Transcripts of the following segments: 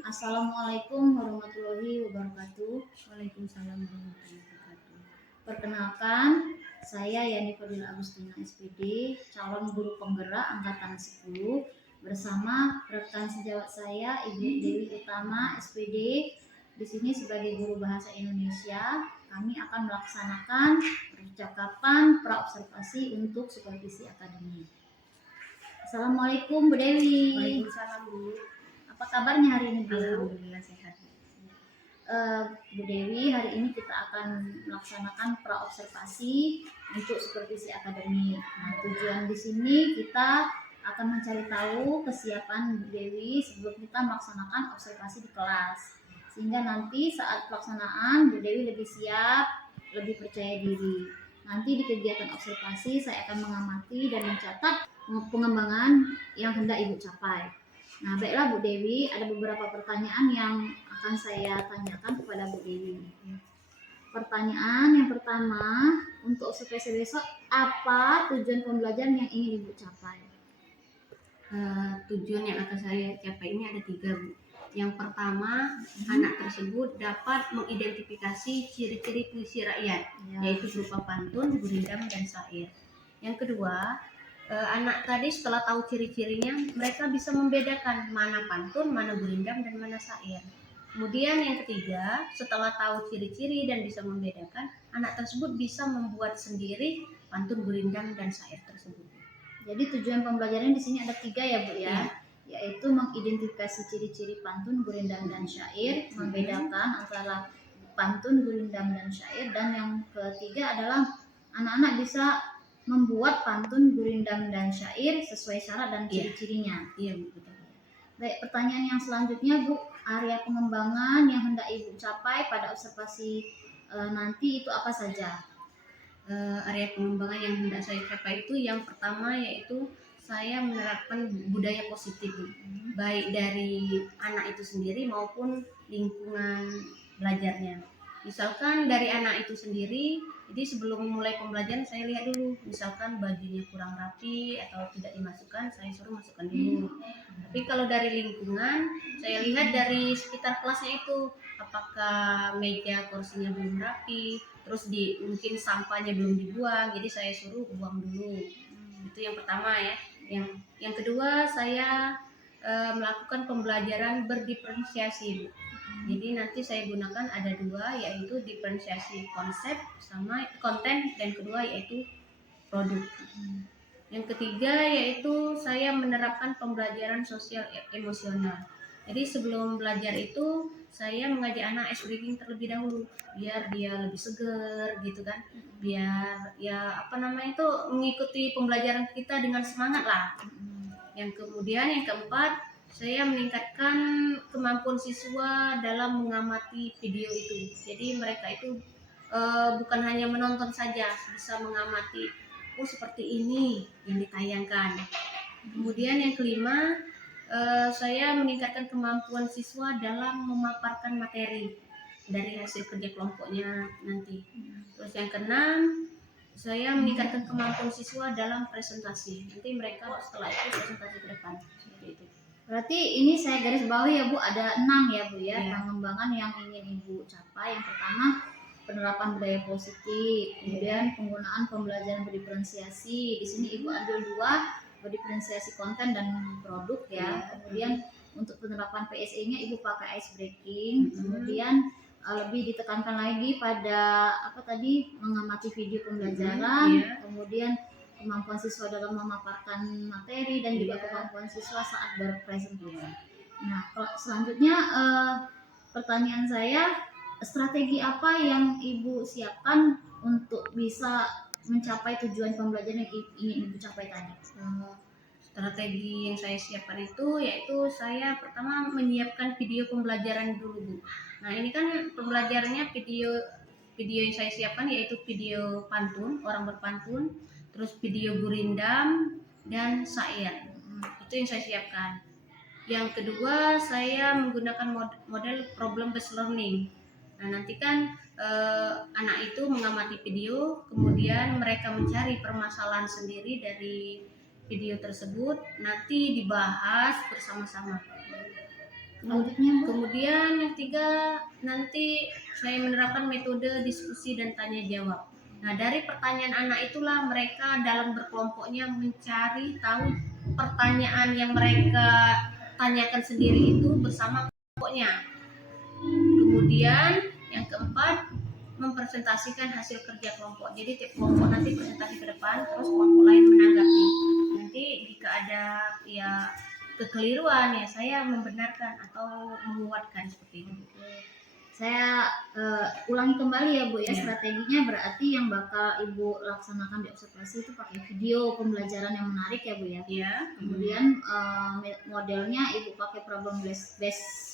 Assalamualaikum warahmatullahi wabarakatuh. Waalaikumsalam warahmatullahi wabarakatuh. Perkenalkan, saya Yani Fadila Agustina SPD, calon guru penggerak angkatan 10 bersama rekan sejawat saya Ibu Dewi Utama SPD. Di sini sebagai guru bahasa Indonesia, kami akan melaksanakan percakapan praobservasi untuk supervisi akademik. Assalamualaikum Bu Dewi. Waalaikumsalam Bu. Apa kabarnya hari ini Bu? Alhamdulillah sehat. Bu Dewi, hari ini kita akan melaksanakan praobservasi untuk supervisi akademik. Nah, tujuan di sini kita akan mencari tahu kesiapan Bu Dewi sebelum kita melaksanakan observasi di kelas. Sehingga nanti saat pelaksanaan Bu Dewi lebih siap, lebih percaya diri. Nanti di kegiatan observasi saya akan mengamati dan mencatat pengembangan yang hendak Ibu capai. Nah, baiklah Bu Dewi, ada beberapa pertanyaan yang akan saya tanyakan kepada Bu Dewi. Pertanyaan yang pertama, untuk observasi besok, apa tujuan pembelajaran yang ingin Ibu capai? Tujuan yang akan saya capai ini ada 3 Bu. Yang pertama, anak tersebut dapat mengidentifikasi ciri-ciri puisi rakyat, yaitu berupa pantun, gurindam, dan syair. Yang kedua, anak tadi setelah tahu ciri-cirinya, mereka bisa membedakan mana pantun, mana gurindam, dan mana syair. Kemudian yang ketiga, setelah tahu ciri-ciri dan bisa membedakan, anak tersebut bisa membuat sendiri pantun, gurindam, dan syair tersebut. Jadi tujuan pembelajaran di sini ada 3 ya Bu ya, yaitu mengidentifikasi ciri-ciri pantun, gurindam, dan syair, membedakan antara pantun, gurindam, dan syair, dan yang ketiga adalah anak-anak bisa membuat pantun, gurindam, dan syair sesuai syarat dan ciri-cirinya. Iya Bu, betul. Baik, pertanyaan yang selanjutnya Bu, area pengembangan yang hendak Ibu capai pada observasi nanti itu apa saja? Area pengembangan yang hendak saya capai itu yang pertama yaitu saya menerapkan budaya positif, baik dari anak itu sendiri maupun lingkungan belajarnya. Misalkan dari anak itu sendiri, jadi sebelum mulai pembelajaran saya lihat dulu, misalkan bajunya kurang rapi atau tidak dimasukkan, saya suruh masukkan dulu. Tapi kalau dari lingkungan, saya lihat dari sekitar kelasnya itu, apakah meja kursinya belum rapi, terus mungkin sampahnya belum dibuang, jadi saya suruh buang dulu. Itu yang pertama ya. Yang kedua, saya melakukan pembelajaran berdiferensiasi. Jadi nanti saya gunakan ada 2, yaitu diferensiasi konsep sama konten, dan kedua yaitu produk. Yang ketiga yaitu saya menerapkan pembelajaran sosial emosional. Jadi sebelum belajar itu saya mengajak anak ice breaking terlebih dahulu, biar dia lebih seger gitu kan, biar ya mengikuti pembelajaran kita dengan semangat lah. Yang kemudian yang keempat, saya meningkatkan kemampuan siswa dalam mengamati video itu. Jadi mereka itu bukan hanya menonton saja, bisa mengamati, oh seperti ini yang ditayangkan. Kemudian yang kelima, saya meningkatkan kemampuan siswa dalam memaparkan materi dari hasil kerja kelompoknya nanti. Terus yang keenam, saya meningkatkan kemampuan siswa dalam presentasi. Nanti mereka setelah itu presentasi ke depan. Seperti itu. Berarti ini saya garis bawahi ya Bu, ada 6 ya Bu ya, pengembangan yang ingin Ibu capai. Yang pertama, penerapan budaya positif, kemudian penggunaan pembelajaran berdiferensiasi. Di sini Ibu ambil 2, berdiferensiasi konten dan produk ya. Kemudian untuk penerapan PSE-nya Ibu pakai ice breaking. Kemudian lebih ditekankan lagi pada mengamati video pembelajaran. Kemudian kemampuan siswa dalam memaparkan materi dan juga kemampuan siswa saat berpresentasi. Nah, selanjutnya pertanyaan saya, strategi apa yang Ibu siapkan untuk bisa mencapai tujuan pembelajaran yang ingin Ibu capai tadi? Strategi yang saya siapkan itu yaitu saya pertama menyiapkan video pembelajaran dulu Bu. Nah ini kan pembelajarannya video yang saya siapkan yaitu video pantun, orang berpantun, terus video gurindam, dan syair. Itu yang saya siapkan. Yang kedua, saya menggunakan model problem based learning. Nah nanti kan anak itu mengamati video, kemudian mereka mencari permasalahan sendiri dari video tersebut, nanti dibahas bersama-sama. Selanjutnya Bu. Kemudian yang tiga, nanti saya menerapkan metode diskusi dan tanya jawab. Nah, dari pertanyaan anak itulah mereka dalam berkelompoknya mencari tahu pertanyaan yang mereka tanyakan sendiri itu bersama kelompoknya. Kemudian yang keempat, mempresentasikan hasil kerja kelompok. Jadi tiap kelompok nanti presentasi ke depan, terus kelompok lain menanggapi. Nanti jika ada ya kekeliruan ya saya membenarkan atau menguatkan seperti itu. Saya ulangi kembali ya Bu ya, Ya. strateginya berarti yang bakal Ibu laksanakan di observasi itu pakai video pembelajaran yang menarik ya Bu ya. Ya. Kemudian modelnya Ibu pakai problem based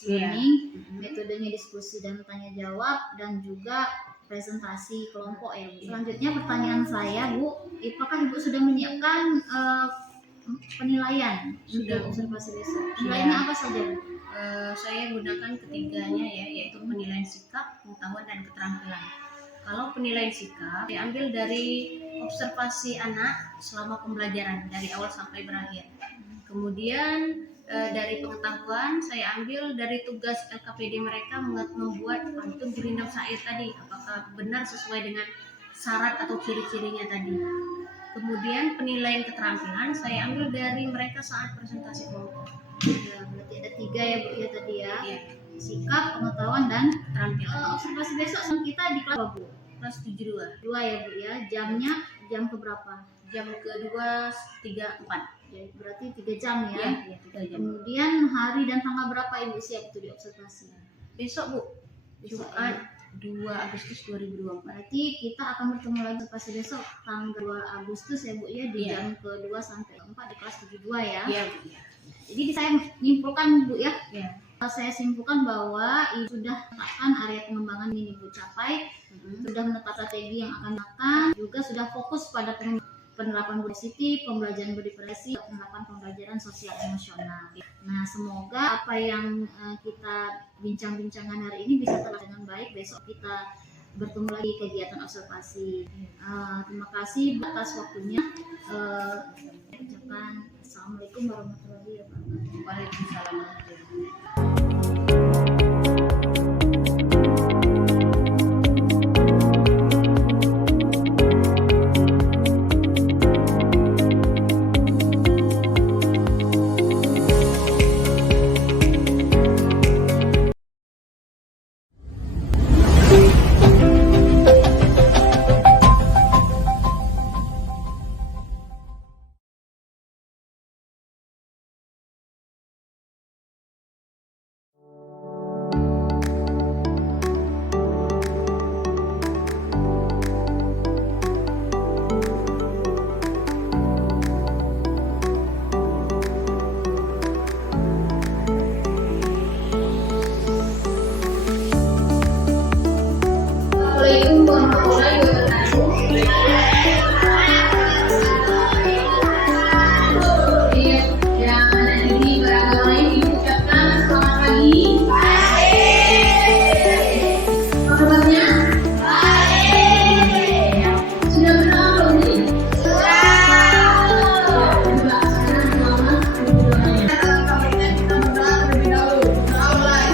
Iya. learning, metodenya diskusi dan tanya jawab, dan juga presentasi kelompok ya Bu. Selanjutnya pertanyaan saya Bu, apakah Ibu sudah menyiapkan penilaian Sudah. untuk observasi besok? Penilaiannya apa saja Bu? Saya gunakan ketiganya ya, yaitu penilaian sikap, pengetahuan, dan keterampilan. Kalau penilaian sikap, saya ambil dari observasi anak selama pembelajaran dari awal sampai berakhir. Kemudian dari pengetahuan saya ambil dari tugas LKPD mereka membuat pantun gurindam syair tadi, apakah benar sesuai dengan syarat atau ciri-cirinya tadi. Kemudian penilaian keterampilan saya ambil dari mereka saat presentasi kelompok. Ya, berarti ada 3 ya Bu ya tadi ya. Ya, Sikap, pengetahuan, dan keterampilan. observasi besok sama kita di kelas apa, Bu? Kelas 72. 2 ya Bu ya. Jamnya jam keberapa? Jam ke-2 3-4. Ya, berarti 3 jam ya. Ya, 3 jam. Kemudian hari dan tanggal berapa Ibu siap itu di observasi? Besok Bu, Besok Jumat ya. 2 Agustus 2024. Berarti kita akan bertemu lagi observasi besok tanggal 2 Agustus ya Bu ya, di Iya. jam ke-2 sampai 4 di kelas 72 ya. Iya Bu. Jadi saya menyimpulkan Bu ya. Ya. Saya simpulkan bahwa Ibu sudah menetapkan area pengembangan ini Ibu capai, sudah menetap strategi yang akan dilakukan, juga sudah fokus pada penerapan positif, pembelajaran berdiferensiasi, penerapan pembelajaran sosial emosional. Nah, semoga apa yang kita bincang-bincangkan hari ini bisa terlaksana dengan baik. Besok kita bertemu lagi kegiatan observasi. Terima kasih atas waktunya. Ucapkan Assalamualaikum warahmatullahi wabarakatuh. Waalaikumsalam warahmatullahi wabarakatuh. Assalamualaikum warahmatullahi wabarakatuh. Yang ada di beragama lain diucapkan selamat pagi. Apa kabarnya? Sudah kenal belum nih? Coba sekarang selamat berdoanya. Kita berdoa terlebih dahulu. Mulai.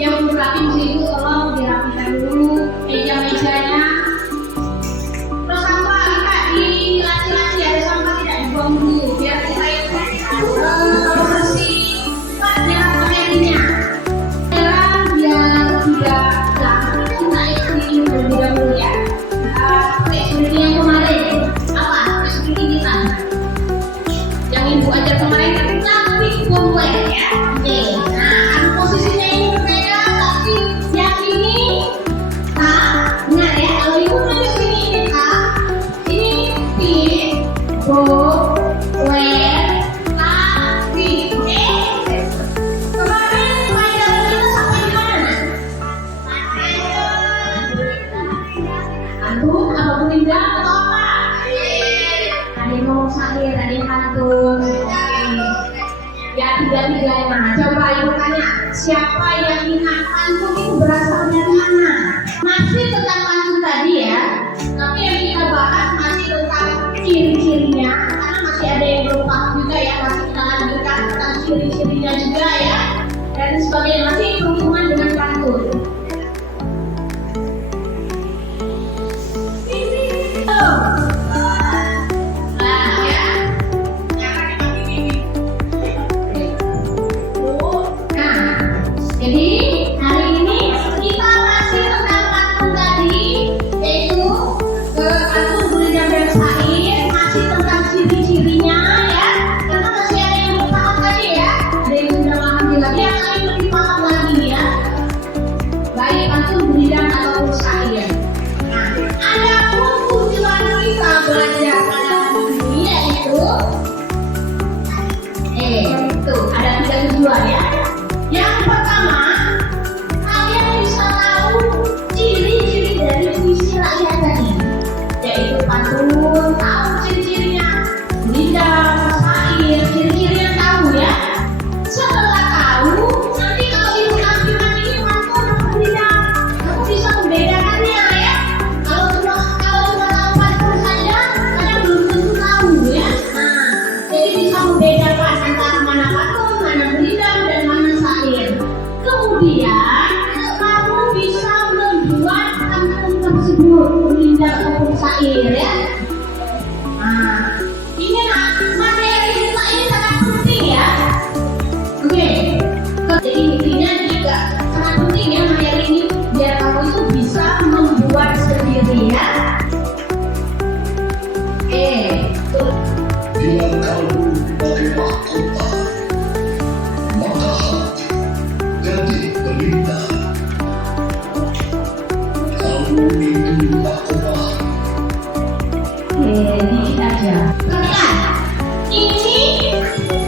Yang rapi itu tolong dirapikan dulu meja-mejanya. Terus sampah kita di laci-laci ada sampah tidak dibuang dulu biar kita itu kalau bersih Pak jangan pemedinya. Biar tidak kita isi terlebih dahulu ya. Seperti yang kemarin apa? Seperti kita yang Ibu ajar kemarin tapi komplek ya. Oke. Nah, posisinya ini berbeda tapi yang ini benar ya. Kalau Ibu tunjuk ini A, pantun. Ya tiga-tiganya. Coba ibu tanya, siapa yang ingat pantun itu berasal dari mana? Masih tentang pantun tadi ya, tapi yang kita bahas masih tentang ciri-cirinya, karena masih ada yang belum paham juga ya, masih kita lanjutkan tentang ciri-cirinya juga ya, dan sebagainya, masih berhubungan dengan pantun. Jadi hari ini kita masih tentang pantun tadi, yaitu pantun gurindam dan syair, masih tentang ciri-cirinya ya, karena masih ada yang belum paham tadi ya, ada yang sudah paham lagi, yang lain lebih paham lagi ya, baik pantun gurindam ataupun syair. Nah, ada pun tujuan kita belajar pada hari ini yaitu ada 3 tujuan ya. Yang pertama, kalian bisa tahu ciri-ciri dari puisi rakyat tadi, yaitu pantun, tahu ciri-cirinya, gurindam, syair, ciri-cirinya tahu ya. Setelah tahu, nanti kalau ibu kasih ini pantun atau gurindam, kamu bisa membedakannya ya. Kalau cuma tahu pantun saja, kalian belum tentu tahu ya. Nah, jadi bisa membedakan antara mana pantun, mana gurindam, dan mana syair. Kemudian kamu bisa membuat pantun tersebut gurindam ataupun syair ya. Nah, ini materi kita ini sangat penting ya. Oke, jadi intinya juga sangat penting ya materi ini biar kamu itu bisa membuat sendiri ya. Bila kamu bagi mahkota, maka hati jadi berlindah. Kamu itu mahkota. Dikit aja. Perhatikan, ini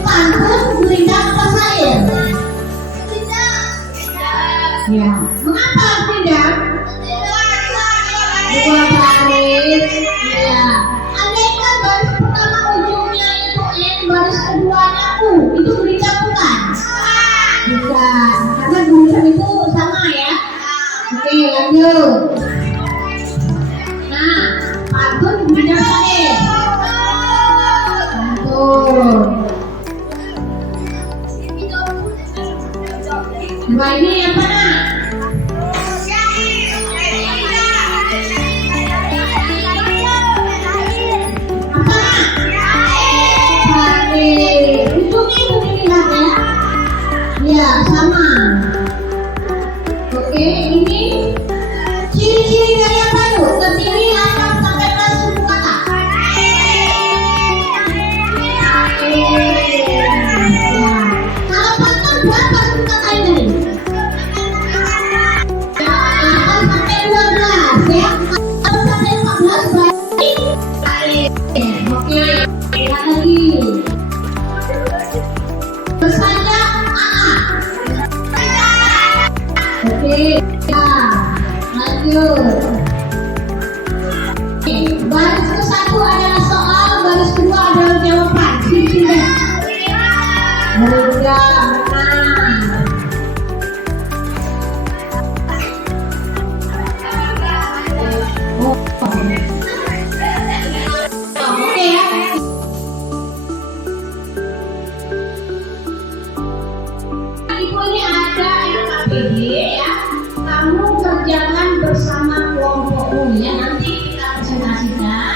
pantun gurindam atau syair? Ya. Mengapa gurindam? Dua baris. Ya. Andaikan baris pertama ujungnya itu N, baris keduanya U, itu gurindam bukan? Bukan, karena gurindam itu sama ya. Oke, lanjut. Nah, pantun gurindam syair. Pantun. Coba ini yang mana? Apa? Syair. Ujungnya itu dilihat ya. Ya, sama. Oke, ini ciri-ciri dari apa itu? Terdiri atas sampai ke suku kata. Ya. Kalau pantun berapa suku kata ini? Akan sampai 12 ya. Kalau sampai 14 berarti syair. Oke, lihat lagi. Bersaja AA. Oke, ya, lanjut. Baris ke-1 adalah soal, baris kedua adalah jawaban. Ciri-ciri. Benar. Oh. Oke ya. Ibu ini ada RKPD ya. Kamu kerjakan bersama kelompokmu ya. Nanti kita presentasikan.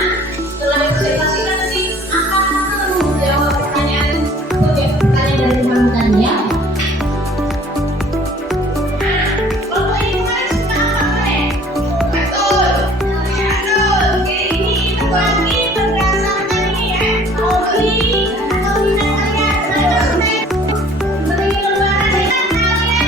Setelah presentasikan nanti akan jawab pertanyaan dari kamu tadi ya. Kelompok ini mana suka apa? Betul. Betul. Oke, ini bagi berdasarkan ini ya. Hobi atau minat kalian. Beri lembaran minat kalian.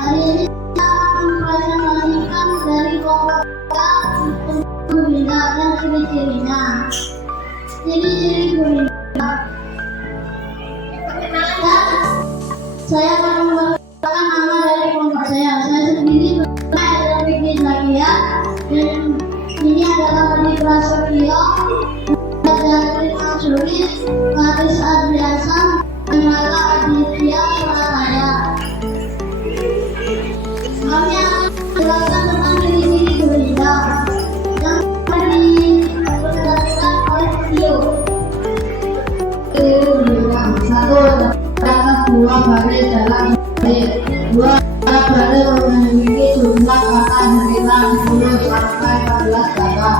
Hari ini kita akan mempresentasikan dari kelompok gurindam dan ciri-cirinya. Ciri-ciri gurindam. saya akan membacakan nama dari kelompok saya. Saya sendiri adalah Vicky Zakia, dan ini adalah Adi Prasetyo, Jatri Mansuri, Faris Adriasa, dan Mala Aditya Surabaya. Kami akan menjelaskan tentang ciri-ciri gurita yang dipresentasikan oleh Tio. Satu, terdapat dua baris dalam baris. Dua baris memiliki jumlah kata sekitar 10 sampai 14 kata.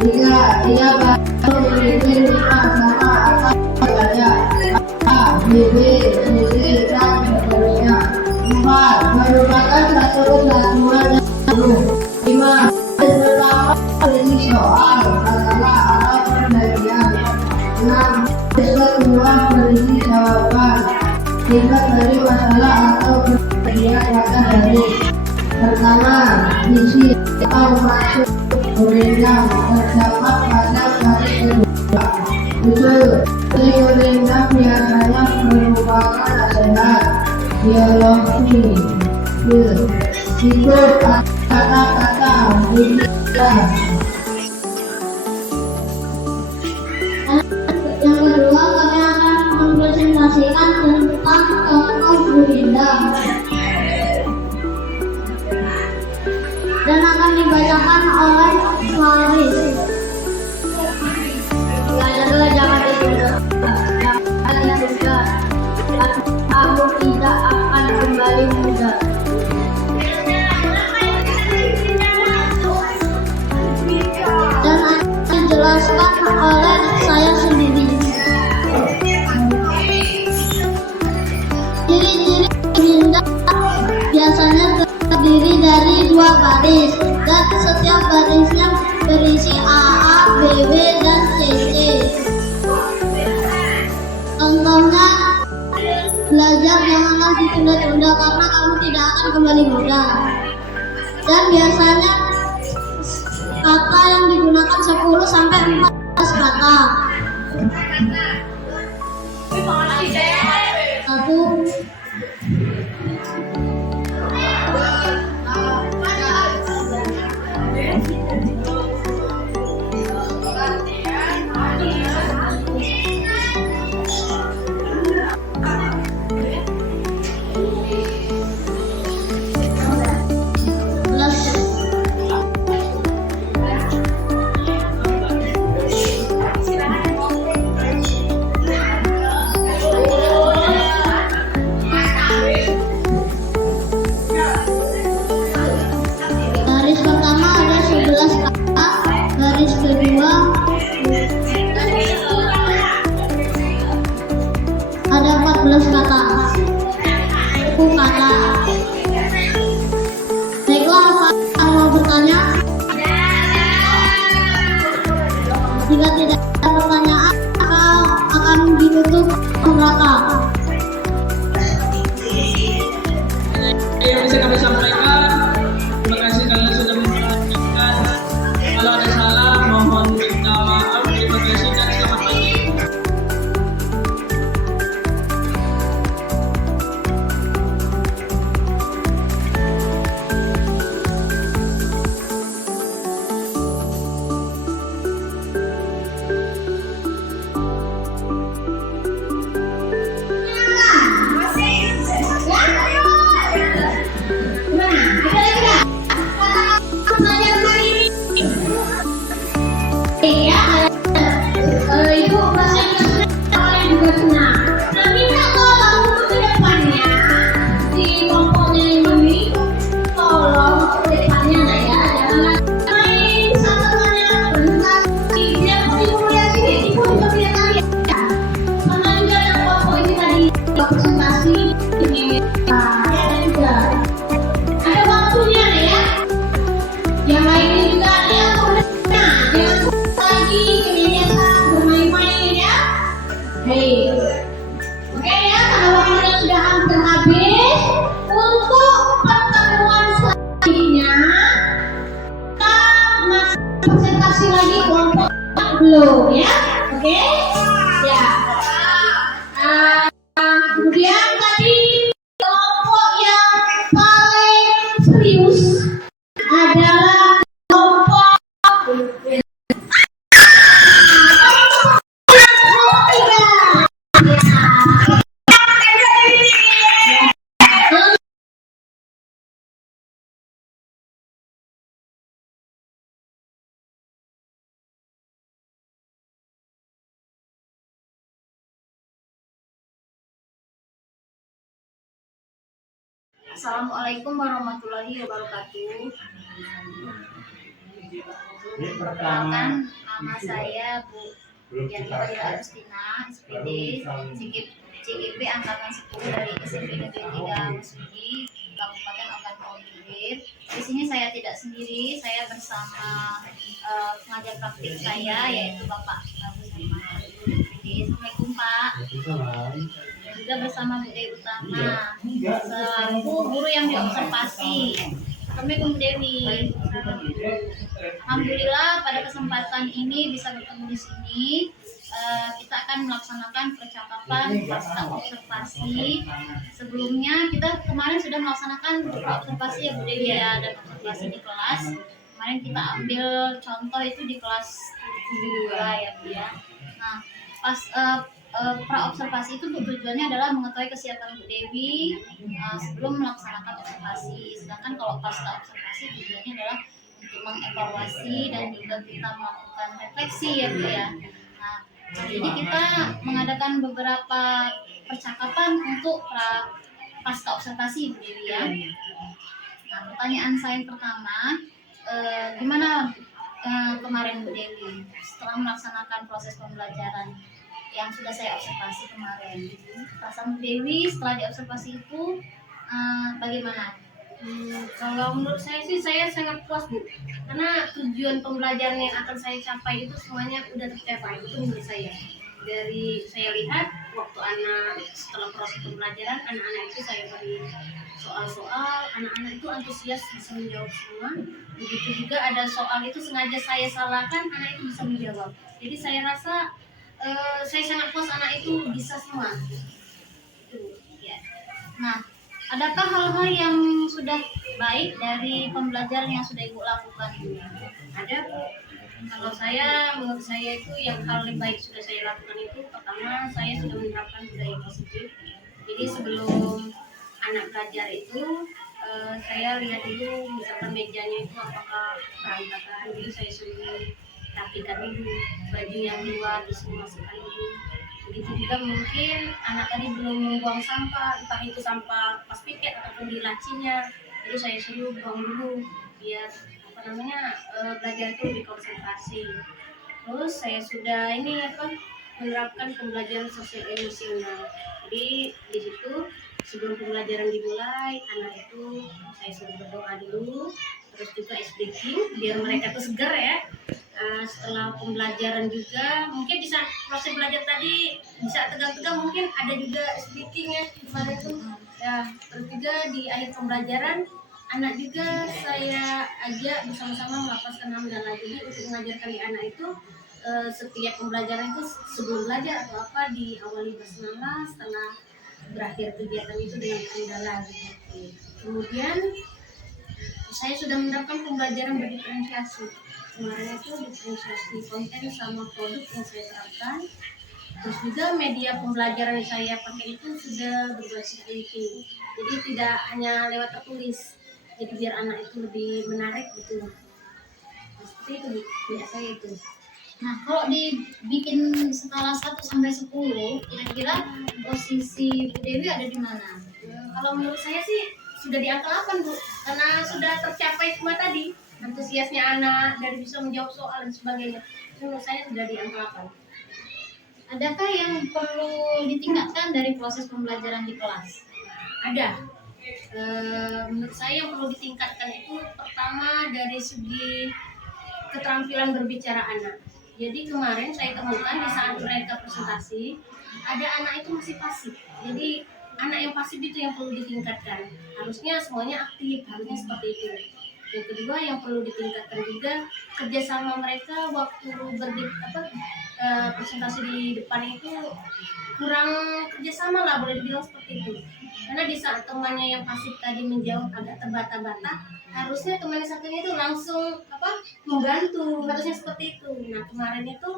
Tiga, ia baru memiliki 5 sama atau banyak A, B, B, C, C, dan seterusnya. 4, merupakan satu kesatuan yang penuh. 5, pertama berisi soal, masalah atau perjanjian. 6, kedua berisi jawaban singkat dari masalah atau pertanyaan kata dari. Pertama, isi atau maksud berendam terdapat pada baris kedua. 7, berendam biasanya merupakan nasihat, dialogi, hidup kata-kata berbicara. Yang kedua, kami akan mempresentasikan tentang tokoh berendam dan akan dibacakan oleh Faris. Jangan ditunda. Kamu tidak akan kembali muda. Dan akan dijelaskan oleh saya sendiri. Ciri-ciri berendam biasanya terdiri dari 2 baris, dan setiap barisnya berisi AA, BB, dan CC. Contohnya, belajar janganlah ditunda-tunda karena kamu tidak akan kembali muda. Dan biasanya kata yang digunakan 10 sampai 14 kata. 1, baris pertama ada 11 kata, baris kedua ada 14 kata. Buku kata. Baiklah, Pak mau bertanya? Jika tidak ada pertanyaan, akan ditutup neraka. Yang bisa kami sampaikan, terima kasih kalian sudah mendengarkan. Kalau ada salah, mohon minta maaf. Terima kasih dan selamat pagi. Ibu bahasa Inggrisnya kalian juga senang. Tapi tolong untuk kedepannya di kelompoknya ini, tolong untuk kedepannya ya, jangan main sama-samanya presentasi. Biar ibu lihat sini, ibu juga lihat kalian. Sama juga yang kelompok ini tadi presentasi ini. Ya juga. Ada waktunya ya. Yang lainnya juga ada waktunya. Jangan lagi kebiasaan bermain-main ya. Hei, oke ya, karena waktunya sudah hampir habis. Untuk pertemuan selanjutnya kita masih presentasi lagi kelompok belum ya, oke? Ya. Kemudian tadi kelompok yang paling serius adalah kelompok Assalamualaikum warahmatullahi wabarakatuh. Perkenalkan, nama saya Bu Yani Agustina, SPD, CGP Angkatan 10 dari SMP Negeri 3 Mesuji, Kabupaten Ogan Komering. Di sini saya tidak sendiri, saya bersama pengajar praktik saya, yaitu Bapak Agus Hermanto, SPD. Assalamualaikum Pak. Dan juga bersama Bu Dewi Utama, selaku guru yang diobservasi. Assalamualaikum Bu Dewi. Alhamdulillah pada kesempatan ini bisa bertemu di sini. Kita akan melaksanakan percakapan pasca observasi. Sebelumnya kita kemarin sudah melaksanakan observasi ya Bu Dewi ya, dan observasi di kelas. Kemarin kita ambil contoh itu di kelas 7 ya Bu ya. Nah, pas pra observasi itu tujuannya adalah mengetahui kesiapan Bu Dewi sebelum melaksanakan observasi. Sedangkan kalau pasca observasi tujuannya adalah untuk mengevaluasi dan juga kita melakukan refleksi ya Bu ya. Nah, jadi kita mengadakan beberapa percakapan untuk pasca observasi Bu Dewi ya. Nah, pertanyaan saya yang pertama, gimana kemarin Bu Dewi setelah melaksanakan proses pembelajaran yang sudah saya observasi kemarin? Perasaan Bu Dewi setelah diobservasi itu bagaimana? Kalau menurut saya sih saya sangat puas Bu, karena tujuan pembelajaran yang akan saya capai itu semuanya udah tercapai. Itu menurut saya. Dari saya lihat waktu anak setelah proses pembelajaran, anak-anak itu saya beri soal-soal, anak-anak itu antusias bisa menjawab semua. Begitu juga ada soal itu sengaja saya salahkan, anak itu bisa menjawab. Jadi saya rasa saya sangat puas anak itu bisa semua. Ya. Nah, adakah hal-hal yang sudah baik dari pembelajaran yang sudah Ibu lakukan? Ada. Kalau menurut saya itu yang hal yang baik sudah saya lakukan itu, pertama saya sudah menerapkan budaya positif. Jadi sebelum anak belajar itu saya lihat dulu misalkan mejanya itu apakah berantakan, jadi saya suruh rapikan dulu, baju yang luar disuruh masukkan dulu. Begitu juga mungkin anak tadi belum membuang sampah, entah itu sampah pas piket ataupun di lacinya, jadi saya suruh buang dulu biar belajar itu lebih konsentrasi. Terus saya sudah menerapkan pembelajaran sosial emosional. Jadi di situ sebelum pembelajaran dimulai, anak itu saya suruh berdoa dulu, terus juga speaking biar mereka tuh segar ya. Setelah pembelajaran juga mungkin bisa proses belajar tadi bisa tegang-tegang, mungkin ada juga speaking ya kemarin tuh ya. Terus juga di akhir pembelajaran anak juga saya ajak bersama-sama melafazkan hamdalah. Jadi untuk mengajarkan di anak itu setiap pembelajaran itu sebelum belajar atau apa diawali basmalah, setelah berakhir kegiatan itu dengan hamdalah gitu. Kemudian saya sudah menerapkan pembelajaran berdiferensiasi. Kemarin itu diferensiasi konten sama produk yang saya terapkan. Terus juga media pembelajaran yang saya pakai itu sudah berbasis wiki. Jadi tidak hanya lewat tertulis. Jadi biar anak itu lebih menarik gitu. Seperti itu biasa itu. Nah, kalau dibikin skala 1 sampai 10, kira-kira posisi Bu Dewi ada di mana? Kalau menurut saya sih sudah di angka 8 Bu, karena sudah tercapai semua tadi. Antusiasnya anak dari bisa menjawab soal dan sebagainya. Menurut saya sudah di angka 8. Adakah yang perlu ditingkatkan dari proses pembelajaran di kelas? Ada. Menurut saya yang perlu ditingkatkan itu pertama dari segi keterampilan berbicara anak. Jadi kemarin saya temukan di saat mereka presentasi, ada anak itu masih pasif. Jadi anak yang pasif itu yang perlu ditingkatkan. Harusnya semuanya aktif, harusnya seperti itu. Yang kedua yang perlu ditingkatkan juga kerjasama mereka waktu presentasi di depan itu kurang kerjasama lah, boleh dibilang seperti itu. Karena di saat temannya yang pasif tadi menjawab agak terbata-bata, harusnya teman yang satunya itu langsung membantu, harusnya seperti itu. Nah kemarin itu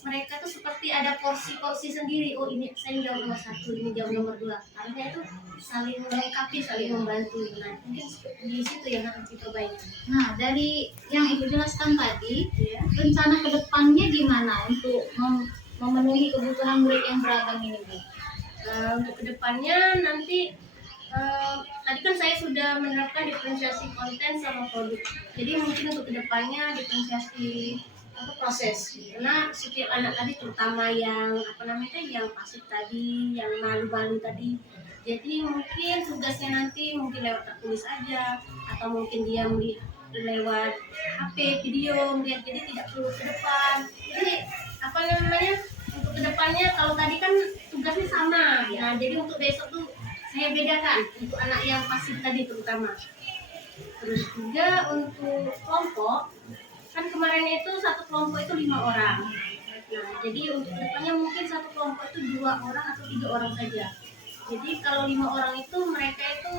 mereka tuh seperti ada porsi-porsi sendiri. Oh ini saya jawab nomor 1, ini jawab nomor 2. Harusnya itu saling melengkapi, saling membantu. Nah mungkin di situ yang harus diperbaiki. Nah, dari yang Ibu jelaskan tadi, Ya. rencana kedepannya gimana untuk memenuhi kebutuhan murid yang beragam ini, Bu? Untuk kedepannya nanti tadi kan saya sudah menerapkan diferensiasi konten sama produk. Jadi mungkin untuk kedepannya diferensiasi proses. Karena setiap anak tadi, terutama yang yang pasif tadi, yang malu-malu tadi. Jadi mungkin tugasnya nanti mungkin lewat tertulis aja, atau mungkin dia lewat HP, video, melihat, jadi tidak perlu ke depan. Jadi untuk kedepannya kalau tadi kan tugasnya sama, nah jadi untuk besok tuh saya bedakan untuk anak yang pasif tadi terutama. Terus juga untuk kelompok, kan kemarin itu satu kelompok itu 5 orang. Nah jadi untuk kedepannya mungkin satu kelompok itu 2 orang atau 3 orang saja. Jadi kalau 5 orang itu mereka itu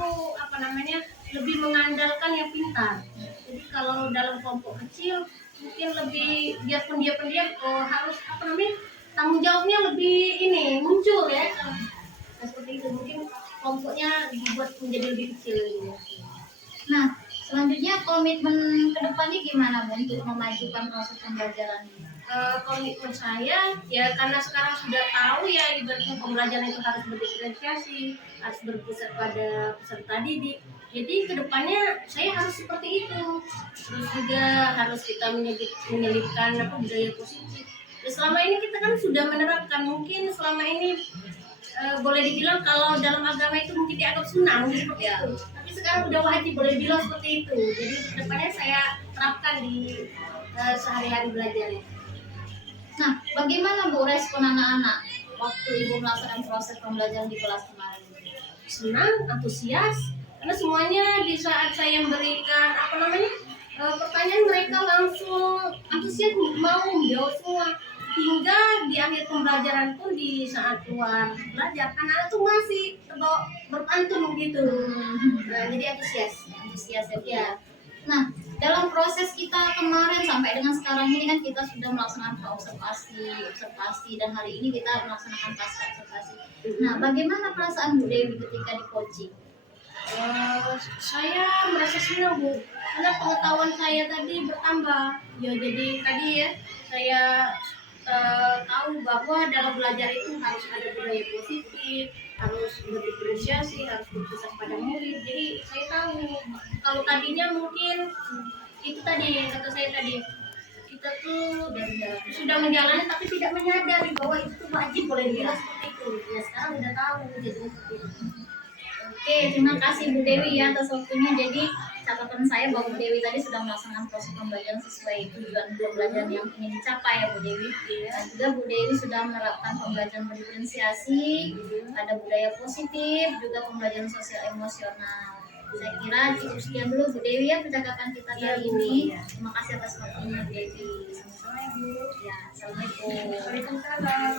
lebih mengandalkan yang pintar. Jadi kalau dalam kelompok kecil mungkin lebih, biarpun dia pendiam, harus tanggung jawabnya lebih muncul ya. Nah, seperti itu mungkin kelompoknya dibuat menjadi lebih kecil gitu. Nah, selanjutnya komitmen kedepannya gimana, Bu, untuk memajukan proses pembelajaran ini? Komitmen saya ya, karena sekarang sudah tahu ya ibaratnya pembelajaran itu harus berdiferensiasi, harus berpusat pada peserta didik. Jadi kedepannya saya harus seperti itu. Terus juga harus kita menyelipkan budaya positif. Ya, selama ini kita kan sudah menerapkan, mungkin selama ini boleh dibilang kalau dalam agama itu mungkin dianggap sunnah mungkin seperti itu. Tapi sekarang udah wajib, boleh dibilang seperti itu. Jadi kedepannya saya terapkan di sehari-hari belajarnya. Nah, bagaimana, Bu, respon anak-anak waktu Ibu melaksanakan proses pembelajaran di kelas kemarin? Senang, antusias, karena semuanya di saat saya memberikan pertanyaan, mereka langsung antusias, mau menjawab semua. Hingga di akhir pembelajaran pun, di saat keluar belajar, anak-anak tuh masih terbawa berpantun gitu. Nah, jadi antusias ya. Nah, dalam proses kita kemarin sampai dengan sekarang ini kan kita sudah melaksanakan observasi, dan hari ini kita melaksanakan pasca observasi. Nah, bagaimana perasaan Bu Dewi ketika di coaching? Saya merasa senang, Bu, karena pengetahuan saya tadi bertambah. Ya, jadi tadi ya saya tahu bahwa dalam belajar itu harus ada budaya positif, harus berdiferensiasi, harus berpusat pada murid. Jadi saya tahu kalau tadinya mungkin itu tadi kata saya tadi, kita tuh sudah menjalani tapi tidak menyadari bahwa itu tuh wajib, boleh dibilang seperti itu. Ya sekarang udah tahu jadi seperti itu. Oke, terima kasih Bu Dewi ya atas waktunya. Jadi catatan saya bahwa Bu Dewi tadi sudah melaksanakan proses pembelajaran sesuai tujuan pembelajaran yang ingin dicapai ya Bu Dewi. Dan juga Bu Dewi sudah menerapkan pembelajaran berdiferensiasi, ada budaya positif, juga pembelajaran sosial emosional. Saya kira cukup sekian dulu Bu Dewi ya percakapan kita kali ini. Terima kasih atas waktunya Bu Dewi. Sama-sama, Bu. Ya, assalamualaikum. Waalaikumsalam.